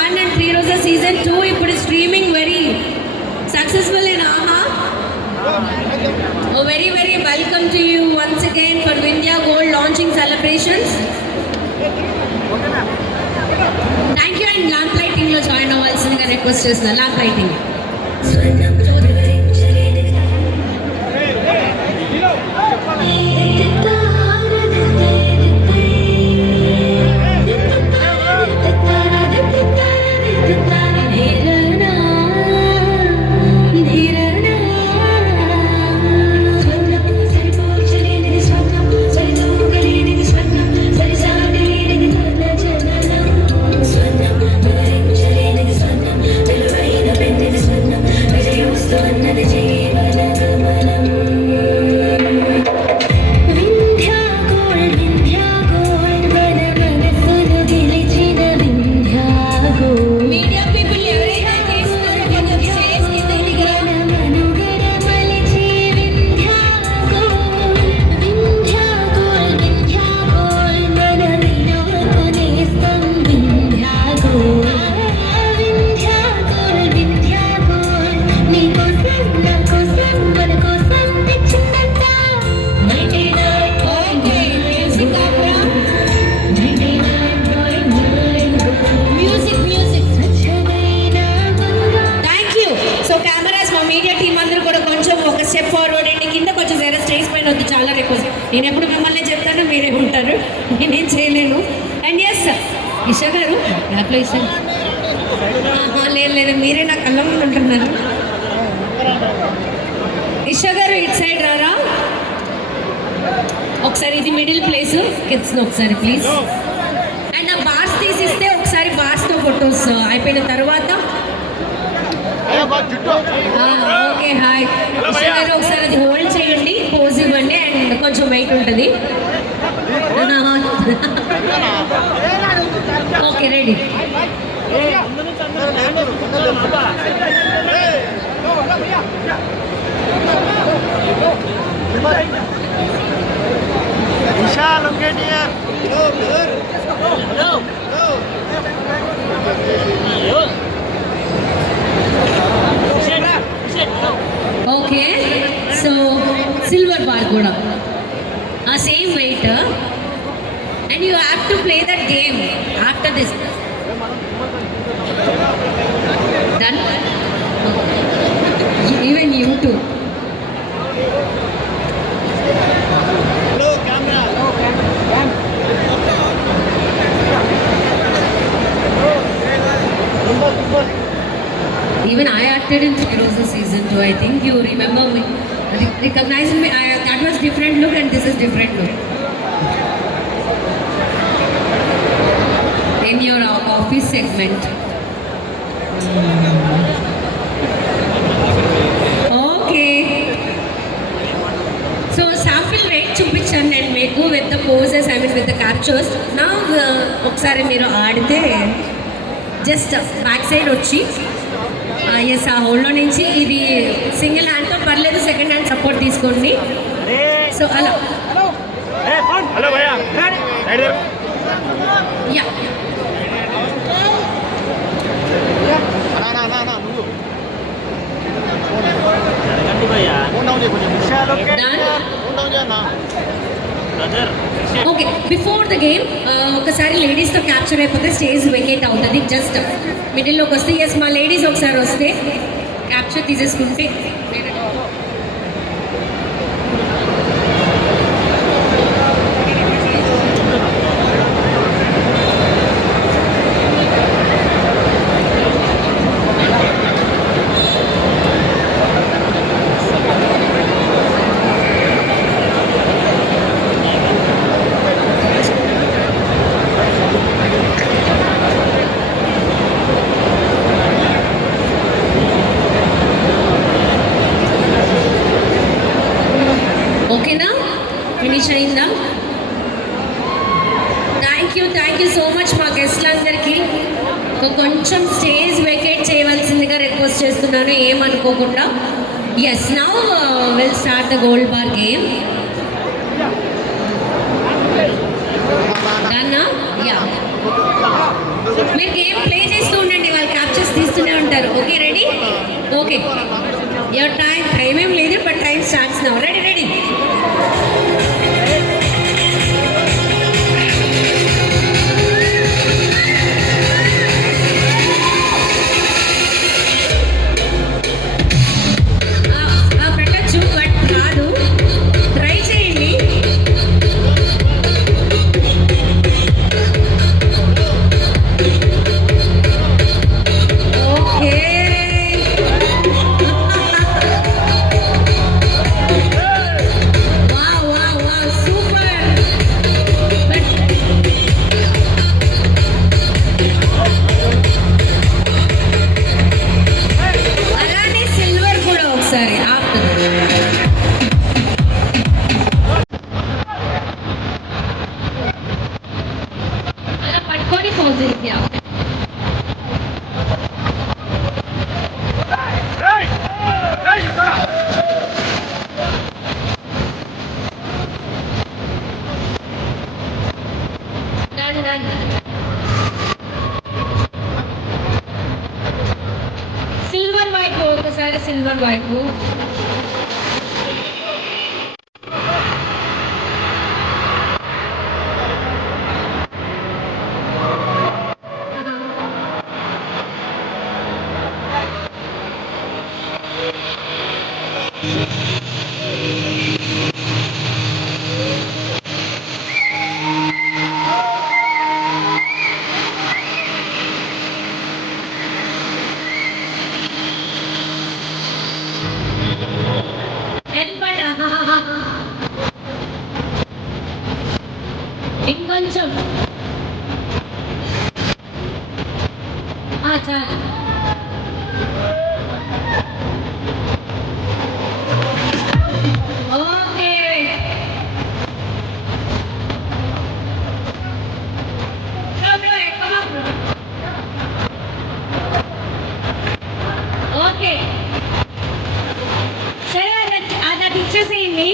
1 and 3 Rosa season 2 ఇప్పుడు streaming very successful in AHA. Oh, very welcome to you once again for Vindhya Gold launching celebrations. Thank you and lamp lighting లో జాయిన్ అవ్వాల్సిందిగా రిక్వెస్ట్ చేస్తున్నా. lamp lighting నేను ఎప్పుడు మిమ్మల్ని చెప్తాను, మీరే ఉంటారు, నేనేం చేయలేను. అండ్ ఎస్ ఇషా గారు యాప్లో ఇషా లేదు మీరే నాకు కళ్ళ ముందు ఉంటున్నారు. ఇషా గారు ఇటు సైడ్ రారా ఒకసారి, ఇది మిడిల్ ప్లేస్ కిడ్స్లో ఒకసారి ప్లీజ్. అండ్ ఆ బార్స్ తీసిస్తే ఒకసారి బార్స్తో ఫొటోస్ అయిపోయిన తర్వాత ఓకే హాయ్ ఇషా గారు ఒకసారి అది హోల్డ్ చేయండి, పోజ్ ఇవ్వండి అండ్ కొంచెం వెయిట్ ఉంటుంది. Okay ready. Okay so silver bar కూడా ఆ same wait and you have to play that game after this. Done even you two. Even I acted in Three Roses season 2. I think you remember me, recognize me. That was different look and this is different look. In your office segment. Okay. So sample rate చూపించాను నేను మీకు with the poses, I mean with the captures. Now ఒకసారి మీరు ఆడితే just back side వచ్చి ఎస్ ఆ హోల్డ్లో నుంచి ఇది సింగిల్ హ్యాండ్తో పర్లేదు, సెకండ్ హ్యాండ్ సపోర్ట్ తీసుకోండి. సో అలా yeah okay. Before the game ఒకసారి లేడీస్తో క్యాప్చర్ అయిపోతే స్టేజ్ వెకేట్ అవుతుంది, జస్ట్ మిడిల్లోకి వస్తే ఎస్ మా లేడీస్ ఒకసారి వస్తే క్యాప్చర్ తీసేసుకుంటే ఓకేనా, ఫినిష్ అయిందా? థ్యాంక్ యూ సో మచ్ మా గెస్ట్లందరికీ. కొంచెం స్టేజ్ వెకేట్ చేయవలసిందిగా రిక్వెస్ట్ చేస్తున్నాను, ఏమనుకోకుండా. Yes now will start the gold bar game. డన్నా యా మీరు గేమ్ ప్లే చేస్తూ ఉండండి, వాళ్ళు క్యాప్చర్స్ తీస్తూనే ఉంటారు. Okay ready? Okay, your time ఏం లేదు, but time starts now. Ready ready. పెట్టచ్చు బట్ కాదు, ట్రై చేయండి. Okay, wow wow wow, super. But అలానే సిల్వర్ కూడా ఒకసారి ఆఫ్టర్. అలా పట్టుకొని పోజ్ చేసి డన్ డన్. సిల్వర్ వైపు ఒకసారి, సిల్వర్ వైపు. ఇంకొంచెం చాలు. ఓకే, ఓకే సరే, అది ఇచ్చేసేయండి.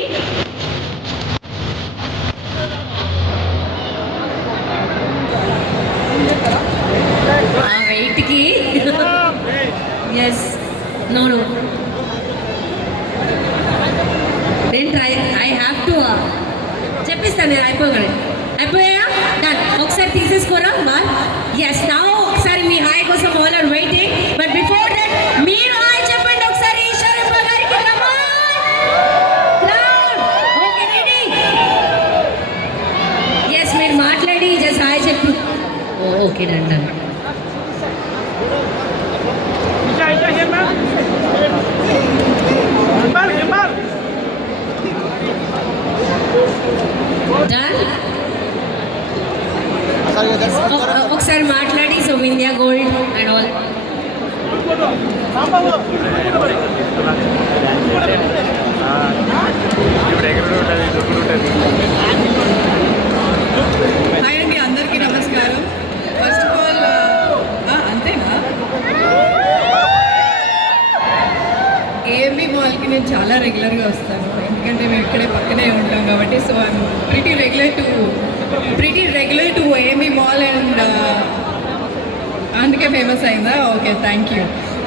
ఆ వెయిట్కి ఎస్, నో నో, నేను ట్రై, ఐ హ్యావ్ టు చెప్పిస్తాను నేను. అయిపోయా డన్. ఒకసారి తీసేసుకోరా మా. ఎస్, నా ఒకసారి మీ హాయ్ కోసం all are waiting, but before that మీరు హాయ్ చెప్పండి ఒకసారి ఈశ్వరప్ప గారికి. Okay ready? ఎస్, మీరు మాట్లాడి జస్ట్ హాయ్ చెప్పు. Okay done done. ఒకసారి మాట్లాడి. So Vindhya gold and all. Hi అండి, అందరికీ నమస్కారం. ఫస్ట్ ఆఫ్ ఆల్ అంతేనా, ఏఎంబి మాల్కి నేను చాలా రెగ్యులర్గా వస్తాను, ఎందుకంటే మేము ఇక్కడే పక్కనే ఉంటాం కాబట్టి. So I'm pretty regular to AMB mall and అందుకే ఫేమస్ అయిందా? Okay, thank you.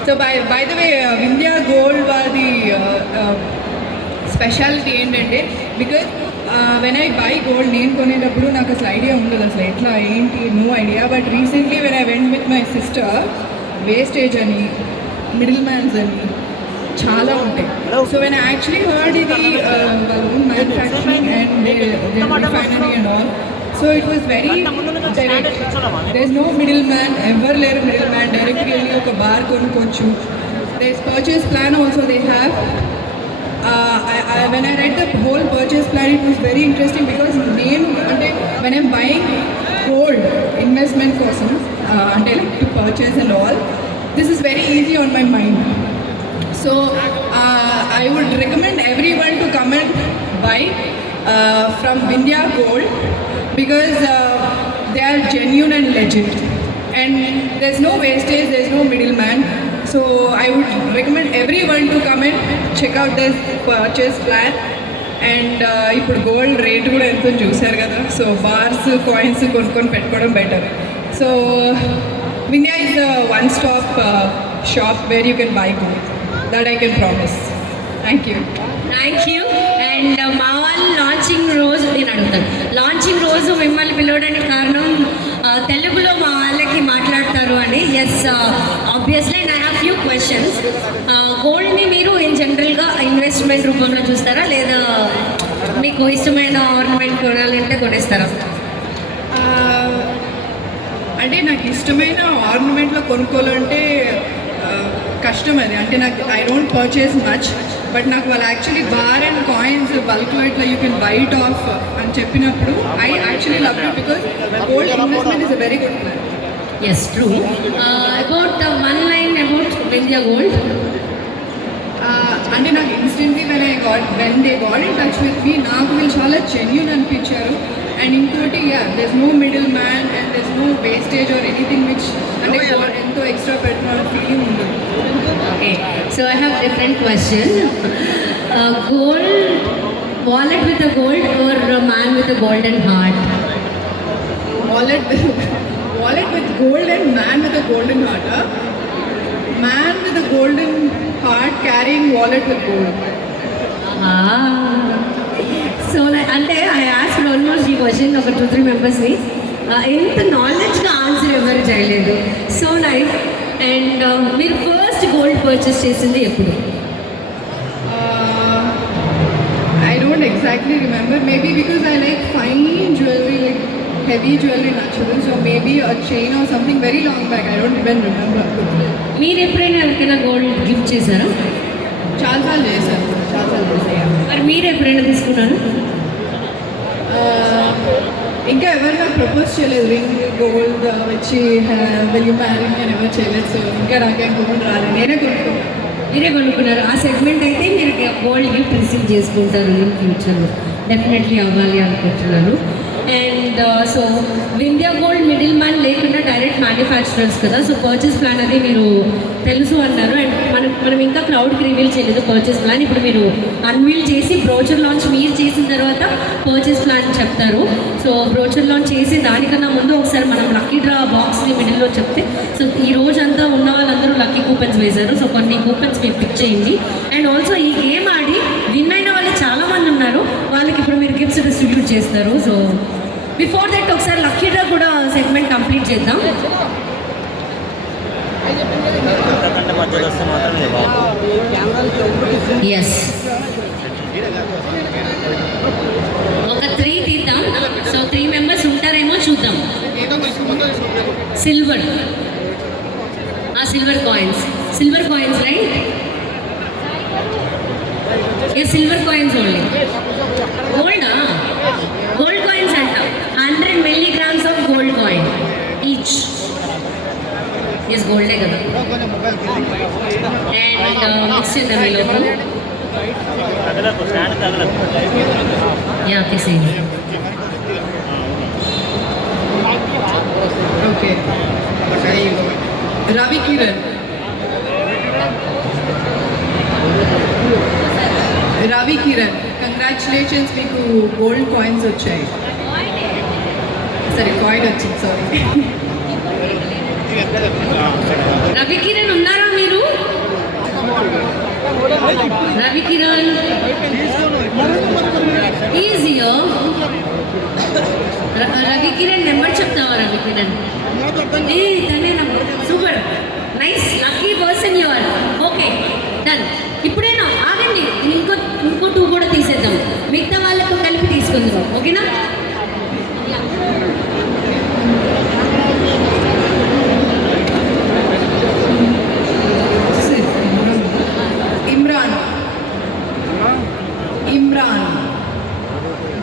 So by the way, Vindhya gold వారి స్పెషాలిటీ ఏంటంటే, because when I buy gold, నేను కొనేటప్పుడు నాకు అసలు ఐడియా ఉండదు అసలు ఎట్లా ఏంటి, no idea. But recently when I went with my sister, wastage అని, మిడిల్ మ్యాన్స్ అని చాలా ఉంటాయి. So when I actually heard ఇది manufacturing and refinery and all, so it was very direct. There is no middle man, ఎవరు లేరు middle man. డైరెక్ట్గా వెళ్ళి ఒక బార్ కొనుక్కోవచ్చు. There is purchase plan also they have. when I read the whole purchase plan, it was very interesting because when I'm buying gold investment కోసం, అంటే like to purchase and all, this is very easy on my mind. So I would recommend everyone to come and buy from Vindhya Gold because they are genuine and legit, and there's no wastage, there's no middleman. So I would recommend everyone to come and check out this purchase plan. And ఇప్పుడు gold rate కూడా ఎంతో చూసారు కదా, so bars coins కొనుక్కొని పెట్టుకోవడం better. So Vindhya is the one-stop shop where you can buy gold. That I can promise. Thank you. Thank you. And మా వాళ్ళు లాంచింగ్ రోజు నేను అడుగుతాను, లాంచింగ్ రోజు మిమ్మల్ని పిలవడానికి కారణం తెలుగులో మా వాళ్ళకి మాట్లాడతారు అని. Yes, obviously and I have few questions. గోల్డ్ని మీరు ఇన్ జనరల్గా ఇన్వెస్ట్మెంట్ రూపంలో చూస్తారా, లేదా మీకు ఇష్టమైన ఆర్నమెంట్ కొనాలంటే కొనేస్తారా? అంటే నాకు ఇష్టమైన ఆర్నమెంట్లో కొనుక్కోవాలంటే కష్టం అది. అంటే నాకు I don't purchase much, but నాకు వాళ్ళు యాక్చువల్లీ బార్ అండ్ కాయిన్స్ బల్క్లో ఇట్లా you can buy it off అని చెప్పినప్పుడు I actually love it because gold investment is a very good plan. Yes, true. About one line about Vindhya gold. అంటే నాకు instantly when they got in touch with me, నాకు వీళ్ళు చాలా genuine అనిపించారు. And ఇంకోటి, there no middle man and there no wastage or anything which అంటే ఎంతో ఎక్స్ట్రా పెట్టిన ఫీలింగ్ ఉండదు. Okay, so I have different question. Gold wallet with a gold or man with a golden heart? Wallet with gold and man with a golden heart. Man with a golden heart carrying wallet with gold. So అంటే I asked almost ఈ క్వశ్చన్ ఒక 2-3 మెంబర్స్ని. ఎంత నాలెడ్జ్గా ఆన్సర్ ఎవరు చేయలేదు. So nice. And మీరు first gold purchase చేసింది ఎప్పుడు? I don't exactly remember. Maybe because I like fine jewelry, like heavy jewelry naturally. So maybe a chain or something very long back. I don't even remember. మీరు ఎప్పుడైనా ఎవరికైనా gold gift చేశారా? చాలా చేశాను. మరి మీరు ఎప్పుడైనా తీసుకున్నాను? ఇంకా ఎవరైనా ప్రపోజ్ చేయలేదు. రింగ్ గోల్డ్ వచ్చి విల్ యూ మ్యారీ అని ఎవరు చేయలేదు. సో ఇంకా నాకేం గోల్డ్ రాలేదు. మీరే కొనుక్కున్నారు. ఆ సెగ్మెంట్ అయితే మీరు గోల్డ్ గిఫ్ట్ రిసీవ్ చేసుకుంటారు ఇన్ ఫ్యూచర్లో. డెఫినెట్లీ అవ్వాలి అనుకుంటున్నాను. And so Vindhya gold middle man లేకుండా డైరెక్ట్ మ్యానుఫ్యాక్చరర్స్ కదా. సో పర్చేస్ ప్లాన్ అది మీరు తెలుసు అన్నారు. అండ్ మనం ఇంకా క్రౌడ్కి రివీల్ చేయలేదు పర్చేస్ ప్లాన్. ఇప్పుడు మీరు అన్వీల్ చేసి బ్రోచర్ లాంచ్ మీరు చేసిన తర్వాత పర్చేస్ ప్లాన్ చెప్తారు. సో బ్రోచర్ లాంచ్ చేసి దానికన్నా ముందు ఒకసారి మనం లక్కీ డ్రా బాక్స్ని మిడిల్లో చెప్తే, సో ఈ రోజంతా ఉన్న వాళ్ళందరూ లక్కీ కూపన్స్ వేశారు. సో కొన్ని కూపన్స్ మీరు పిక్ చేయండి. అండ్ ఆల్సో ఈ గేమ్ ఆడి విన్ అయిన వాళ్ళు చాలామంది ఉన్నారు. వాళ్ళకి ఇప్పుడు మీరు గిఫ్ట్స్ డిస్ట్రిబ్యూట్ చేస్తారు. సో బిఫోర్ దట్ ఒకసారి లక్కీ డ్రా కూడా సెగ్మెంట్ కంప్లీట్ చేద్దాం. ఎస్, ఒక 3 తీద్దాం. సో 3 మెంబర్స్ ఉంటారేమో చూద్దాం. Silver coins right? ఏ సిల్వర్ కాయిన్స్ ఓన్లీ. గోల్డా? గోల్డ్ కాయిన్స్ అంట. 100 milligrams of gold coin each. Yes, గోల్డే కదా. అండ్ మిక్స్ చేద్దాం ఈ లోపల. యా, తీసేయండి. ఓకే, రవి కిరణ్. కంగ్రాచులేషన్స్, మీకు గోల్డ్ కాయిన్స్ వచ్చాయి. సరే, కాయిన్ వచ్చింది. సారీ. రవి కిరణ్ ఉన్నారా మీరు? రవి కిరణ్ ఈజీయో. రవి కిరణ్ నెంబర్ చెప్తావా? రవి కిరణ్ తనే number. Super, nice, lucky person you are. Okay, done. ఇప్పుడేనా? ఆగండి, ఇంకో 2 కూడా తీసేద్దాం. మిగతా వాళ్ళతో కలిపి తీసుకుందాం. ఓకేనా? Imran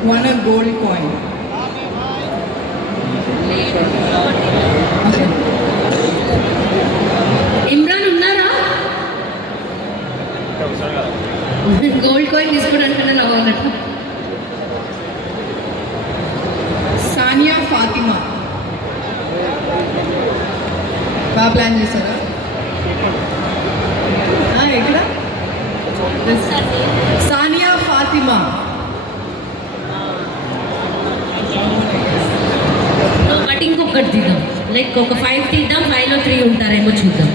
won a gold coin. Imran ఉన్నారా? గోల్డ్ కాయిన్ తీసుకోవడానికి నవ్వు అన్నట్టు. సానియా ఫాతిమా. బాగా ప్లాన్ చేశారా? ఎక్కడ? సానియా ఫాతిమా. బట్ ఇంకొకటి దిగాం. లైక్ ఒక 5 తీద్దాం, 5లో 3 ఉంటారేమో చూద్దాం.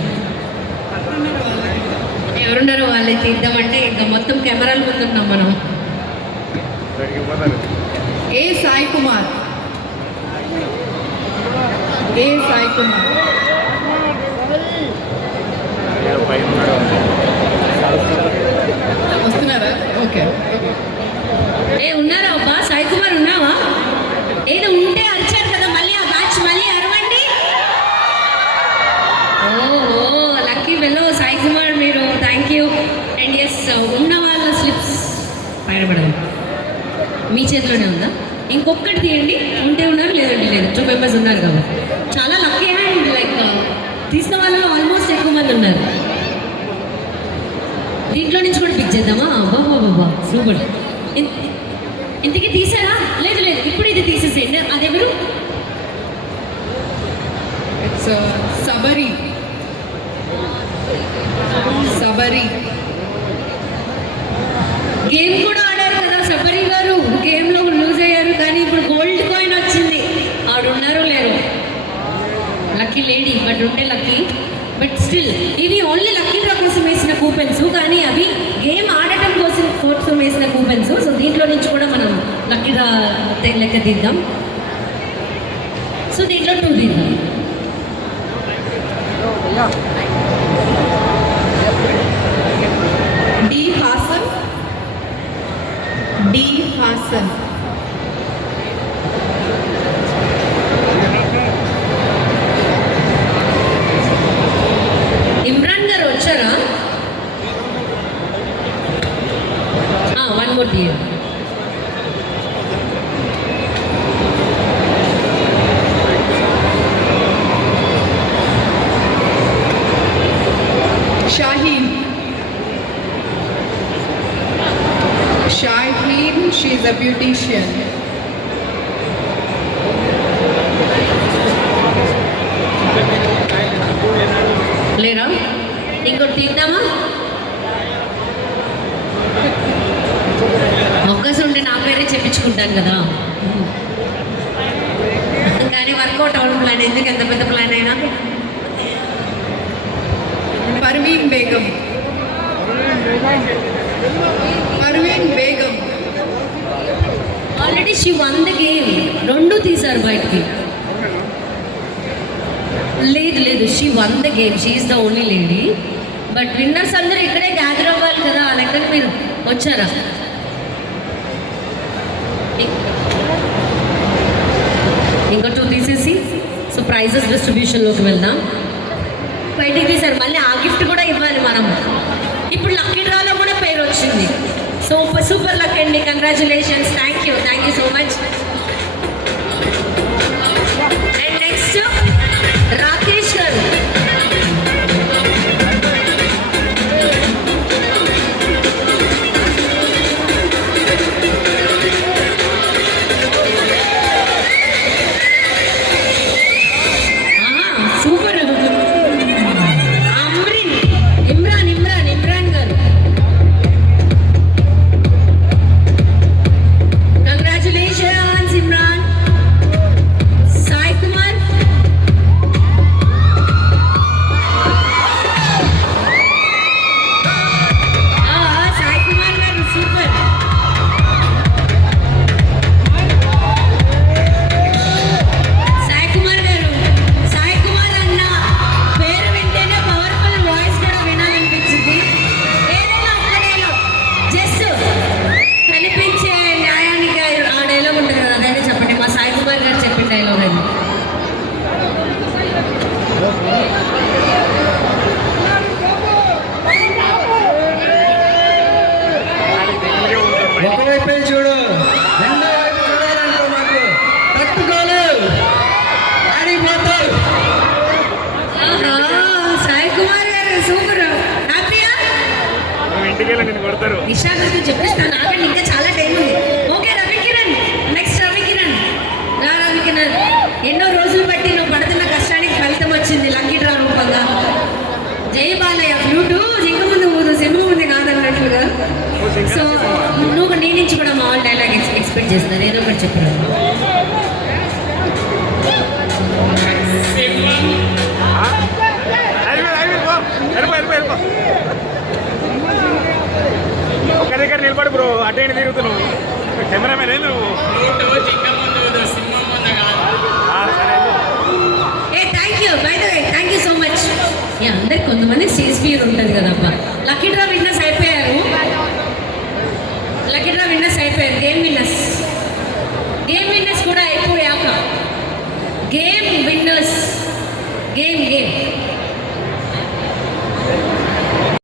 ఎవరున్నారో వాళ్ళే తీద్దామంటే ఇంకా మొత్తం కెమెరాల ముందు ఉన్నాం మనం. ఏ సాయి కుమార్. ఏ సాయి కుమార్. వస్తున్నారా? ఓకే. ఉన్నారా అబ్బా? సాయి కుమార్ ఉన్నావా? ఏదో ఉంటే అరిచారు కదా, మళ్ళీ ఆ బ్యాచ్ మళ్ళీ అరవండి. ఓ లక్కీ వెల్లో సాయి కుమార్ మీరు, థ్యాంక్ యూ. అండ్ ఎస్, ఉన్న వాళ్ళ స్లిప్స్ పైన పడదు, మీ చేతిలోనే ఉందా? ఇంకొకటి తీయండి, ఉంటే ఉన్నారు లేదండి లేదు. 2 మెంబర్స్ ఉన్నారు కాబట్టి చాలా లక్కీ. అండ్ లైక్ తీసిన వాళ్ళలో ఆల్మోస్ట్ ఎక్కువ మంది ఉన్నారు. దీంట్లో నుంచి కూడా పిక్ చేద్దామా? బాబా సూపర్. ఇంతకీ తీసారా? లేదు లేదు, ఇప్పుడు ఇది తీసేసేయండి. అదెవరు? ఇట్స్ సబరి. సబరి గేమ్ కూడా ఆడారు కదా సబరి గారు, గేమ్లో లూజ్ అయ్యారు కానీ ఇప్పుడు గోల్డ్ కాయిన్ వచ్చింది. ఆడున్నారో లేరు, లక్కీ లేడీ బట్ ఉంటే లక్కీ. బట్ స్టిల్ ఇవి ఓన్లీ లక్కీ డ్రా కోసం వేసిన కూపెన్స్, కానీ అవి గేమ్ ఆడటం కోసం వేసిన కూపెన్స్. సో దీంట్లో నుంచి కూడా మనం లక్కీ డ్రా లెక్క తీద్దాం. సో దీంట్లో 2 తీద్దాం. డి హాసన్. డి హాసన్. ఇమ్రాన్ గారు వచ్చారా? 1 more తీయండి. షాహీన్. Shaheen, she is a beautician. లేరా? ఇంకోటి తీద్దామా? అవకాశం ఉంటే నా పేరే చెప్పించుకుంటాను కదా, కానీ వర్కౌట్ అవడం ప్లాన్. ఎందుకు ఎంత పెద్ద ప్లాన్ అయినా. పర్వీన్ బేగం. పర్వీన్ Begum. Already she won the game. 2 తీశారు బయటికి. లేదు లేదు, she won the game, she is the only lady. But winners అందరూ ఇక్కడే గ్యాదర్ అవ్వాలి కదా, ఆ లెక్కన మీరు వచ్చారా? ఇంకా 2 తీసేసి సో ప్రైజెస్ డిస్ట్రిబ్యూషన్లోకి వెళ్దాం. బయటికి తీశారు, మళ్ళీ ఆ గిఫ్ట్ కూడా ఇవ్వాలి మనం. ఇప్పుడు లక్కీ డ్రాలో కూడా పేరు వచ్చింది. సూపర్ లక్ అండి, congratulations. Thank you so much. And next Rakesh గారు. సూపర్. ఇమ్రాన్ గారు, కంగ్రాచులేషన్స్ ఇమ్రాన్. సాయి కుమార్. సాయి కుమార్ గారు సూపర్. సాయి కుమార్ గారు, సాయి కుమార్ అన్న పేరు వింటేనే పవర్ఫుల్ వాయిస్ కూడా వినాలనిపించింది. ఏదైనా ఒక డైలాగ్ జస్ట్ కనిపించే న్యాయానికి ఆ డైలాగ్ ఉంటుంది కదా, అదైనా చెప్పండి. మా సాయి కుమార్ గారు చెప్పిన డైలాగ్ అది. ఒకవైపే చూడు, రెండో వైపు చూడాలనుకో, మాకు తట్టుకోలేవు, ఆడిపోతావు. సాయి కుమార్ గారు సూపర్. హ్యాపీయా? నిషా గారికి చెప్పిస్తాను, ఆగండి, ఇంకా చాలా టైం ఉంది. Okay Ravikiran, next Ravikiran. రవికిరణ్, ఎన్నో రోజులు బట్టి నువ్వు పడుతున్న కష్టానికి ఫలితం వచ్చింది లక్కీ డ్రా రూపంగా. జై బాలయ్య ఫ్లూటు ఇంక ముందు సినిమా ఉంది కాదన్నట్లుగా. సో నువ్వు నీ నుంచి కూడా మామూలు డైలాగ్ ఎక్స్పెక్ట్ చేస్తున్నాను, ఏదో ఒకటి చెప్పాను. వెళ్ళిపో ఒక దగ్గర నిలబడి బ్రో అటు ఇటు తిరుగుతున్నావు కెమెరామెన్ ఏంది నువ్వు సరే ఏ thank you by the way thank you so much అందరికి కొంతమంది స్టేజ్ ఫియర్ ఉంటుంది కదబ్బా లక్కీ డ్రా విన్నర్స్ అయిపోయారు లక్కీ డ్రా విన్నర్స్ అయిపోయారు గేమ్ విన్నర్స్ కూడా అయిపోయాక గేమ్ విన్నర్స్ గేమ్